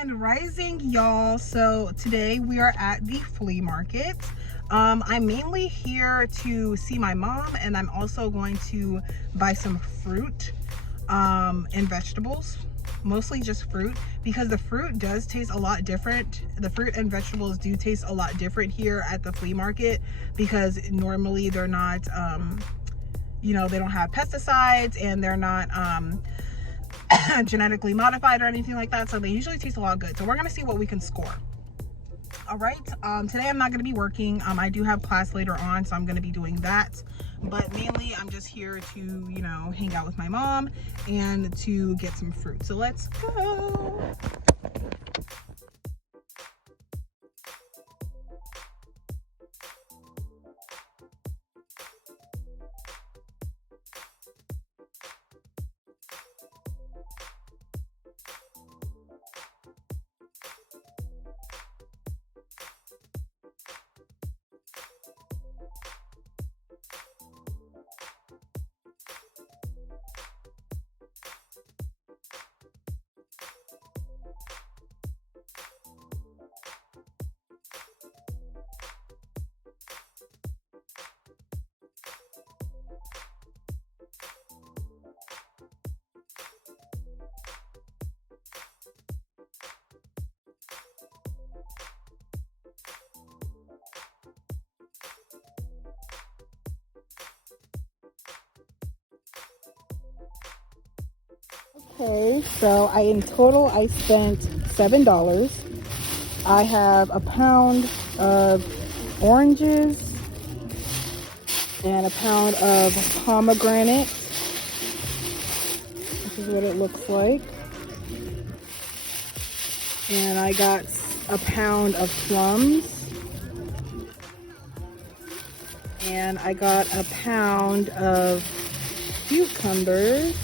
Grand Rising, y'all. So today we are at the flea market. I'm mainly here to see my mom, and I'm also going to buy some fruit and vegetables, mostly just fruit, because the fruit does taste a lot different. The fruit and vegetables do taste a lot different here at the flea market, because normally they're not you know, they don't have pesticides and they're not genetically modified or anything like that, so they usually taste a lot good. So we're gonna see what we can score. All right, today I'm not gonna be working. I do have class later on, so I'm gonna be doing that, but mainly I'm just here to, you know, hang out with my mom and to get some fruit. So let's go. Okay, so in total I spent $7. I have a pound of oranges and a pound of pomegranate. This is what it looks like. And I got a pound of plums. And I got a pound of cucumbers.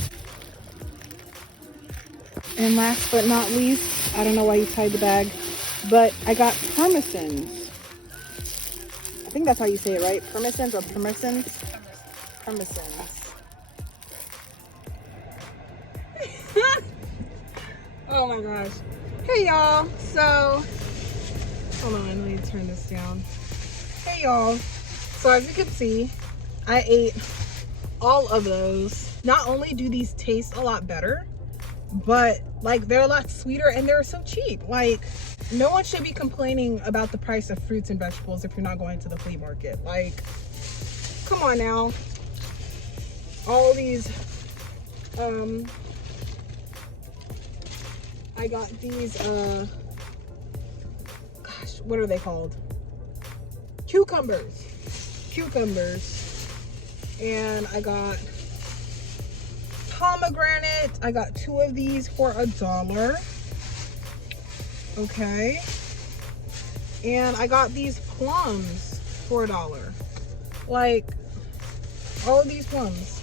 And last but not least, I don't know why you tied the bag, but I got parmesans. I think that's how you say it, right? Parmesans or parmesans? Parmesans. Oh my gosh. Hey y'all. So, hold on, let me turn this down. Hey y'all. So as you can see, I ate all of those. Not only do these taste a lot better, but like they're a lot sweeter and they're so cheap. Like, no one should be complaining about the price of fruits and vegetables if you're not going to the flea market. Like, come on now. All these I got these gosh, what are they called? Cucumbers. And I got pomegranate. I got 2 of these for $1. Okay. And I got these plums for $1. Like, all of these plums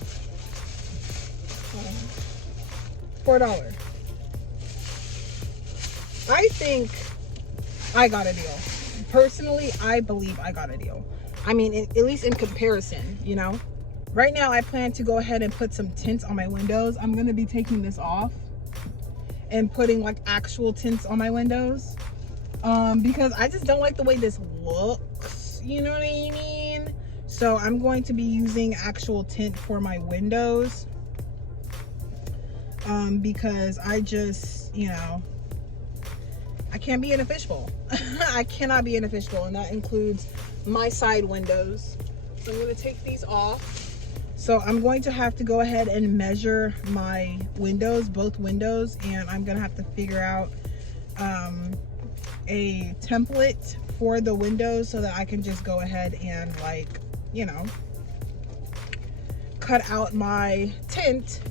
for $1. I think I got a deal. Personally, I believe I got a deal. I mean, at least in comparison, you know. Right now, I plan to go ahead and put some tints on my windows. I'm going to be taking this off and putting like actual tints on my windows, because I just don't like the way this looks, you know what I mean? So I'm going to be using actual tint for my windows, because I just, you know, I can't be in a fishbowl. I cannot be in a fishbowl, and that includes my side windows. So I'm going to take these off. So I'm going to have to go ahead and measure my windows, both windows, and I'm going to have to figure out a template for the windows so that I can just go ahead and, like, you know, cut out my tint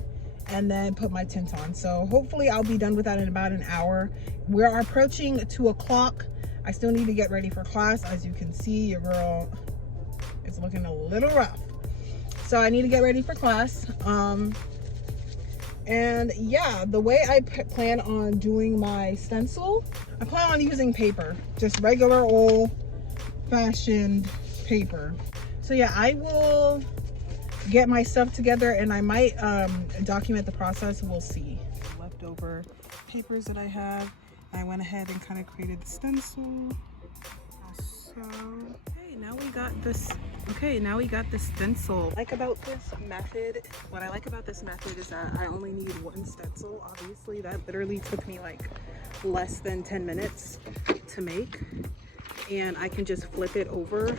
and then put my tint on. So hopefully I'll be done with that in about an hour. We're approaching 2 o'clock. I still need to get ready for class. As you can see, your girl is looking a little rough. So I need to get ready for class. And yeah, the way I plan on doing my stencil, I plan on using paper, just regular old fashioned paper. So yeah, I will get my stuff together and I might document the process. We'll see. Leftover papers that I have. I went ahead and kind of created the stencil. So, okay, now we got this. Okay, now we got the stencil. What I like about this method is that I only need one stencil. Obviously, that literally took me like less than 10 minutes to make. And I can just flip it over,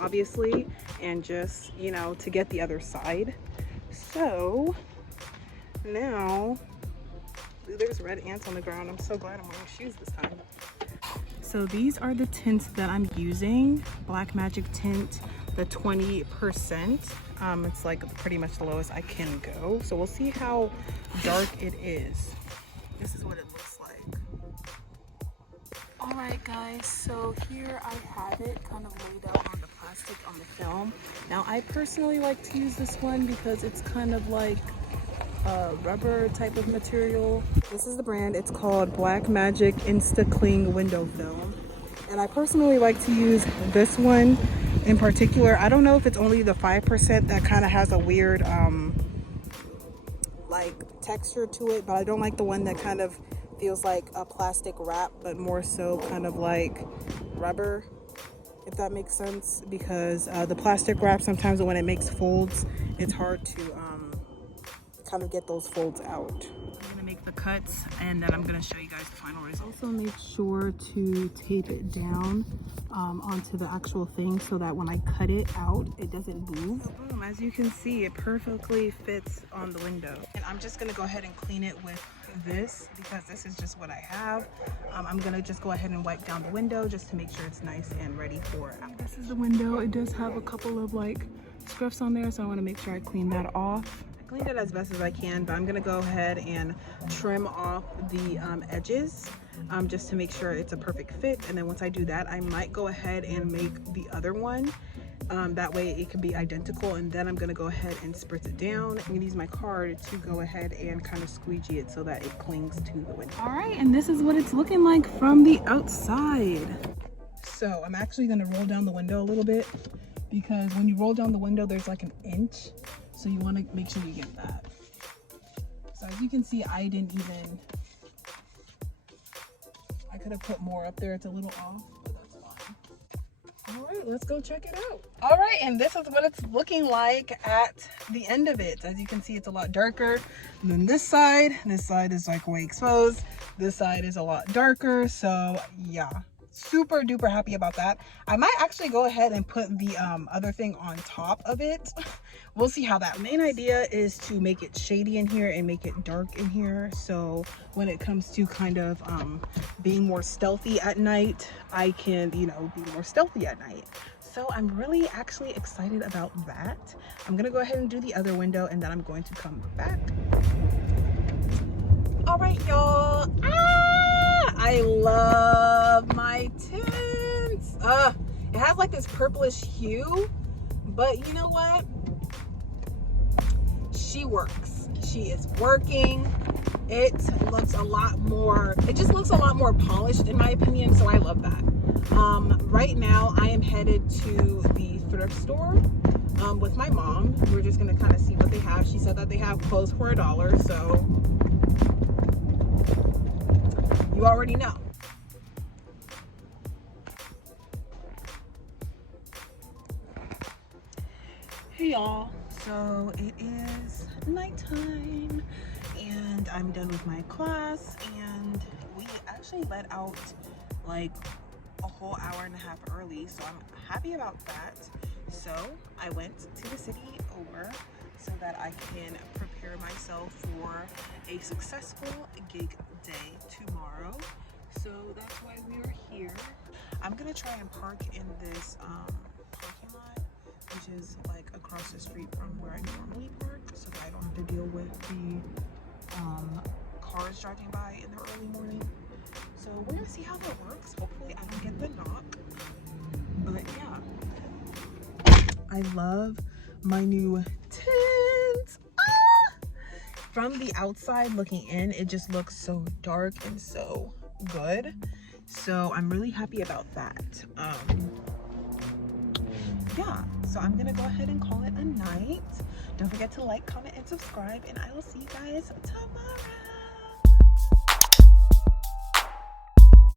obviously, and just, you know, to get the other side. So now, there's red ants on the ground. I'm so glad I'm wearing shoes this time. So these are the tints that I'm using. Black Magic tint, the 20%. It's like pretty much the lowest I can go. So we'll see how dark it is. This is what it looks like. All right, guys, so here I have it kind of laid out on the plastic on the film. Now I personally like to use this one because it's kind of like rubber type of material. This is the brand. It's called Black Magic Insta Cling Window Film, and I personally like to use this one in particular. I don't know if it's only the 5% that kind of has a weird like texture to it, but I don't like the one that kind of feels like a plastic wrap, but more so kind of like rubber, if that makes sense, because the plastic wrap, sometimes when it makes folds, it's hard to kind of get those folds out. I'm gonna make the cuts and then I'm gonna show you guys the final result. Also make sure to tape it down onto the actual thing so that when I cut it out, it doesn't move. So boom, as you can see, it perfectly fits on the window. And I'm just gonna go ahead and clean it with this because this is just what I have. I'm gonna just go ahead and wipe down the window just to make sure it's nice and ready for it. This is the window. It does have a couple of like scuffs on there, so I wanna make sure I clean that off. Cleaned it as best as I can, but I'm gonna go ahead and trim off the edges just to make sure it's a perfect fit. And then once I do that, I might go ahead and make the other one. That way it can be identical, and then I'm gonna go ahead and spritz it down. I'm gonna use my card to go ahead and kind of squeegee it so that it clings to the window. All right, and this is what it's looking like from the outside. So I'm actually gonna roll down the window a little bit because when you roll down the window, there's like an inch. So you want to make sure you get that. So as you can see, I could have put more up there. It's a little off, but that's fine. All right, let's go check it out. All right, and this is what it's looking like at the end of it. As you can see, it's a lot darker than this side. This side is like way exposed. This side is a lot darker. So yeah, super duper happy about that. I might actually go ahead and put the other thing on top of it. We'll see how that. The main idea is to make it shady in here and make it dark in here, so when it comes to kind of being more stealthy at night, I can, you know, be more stealthy at night. So I'm really actually excited about that. I'm gonna go ahead and do the other window and then I'm going to come back. All right, y'all. I love my tints. It has like this purplish hue, but you know what? She works. She is working. It looks a lot more, it just looks a lot more polished in my opinion, so I love that. Right now I am headed to the thrift store with my mom. We're just gonna kind of see what they have. She said that they have clothes for $1, so you already know. Hey y'all, so it is nighttime and I'm done with my class, and we actually let out like a whole hour and a half early, so I'm happy about that. So I went to the city over so that I can prepare myself for a successful gig day tomorrow. So that's why we are here. I'm gonna try and park in this parking lot, which is like across the street from where I normally park, so that I don't have to deal with the cars driving by in the early morning. So we're gonna see how that works. Hopefully I don't get the knock, but yeah. I love my new tint. From the outside looking in, it just looks so dark and so good, so I'm really happy about that. Yeah, so I'm gonna go ahead and call it a night. Don't forget to like, comment, and subscribe, and I will see you guys tomorrow.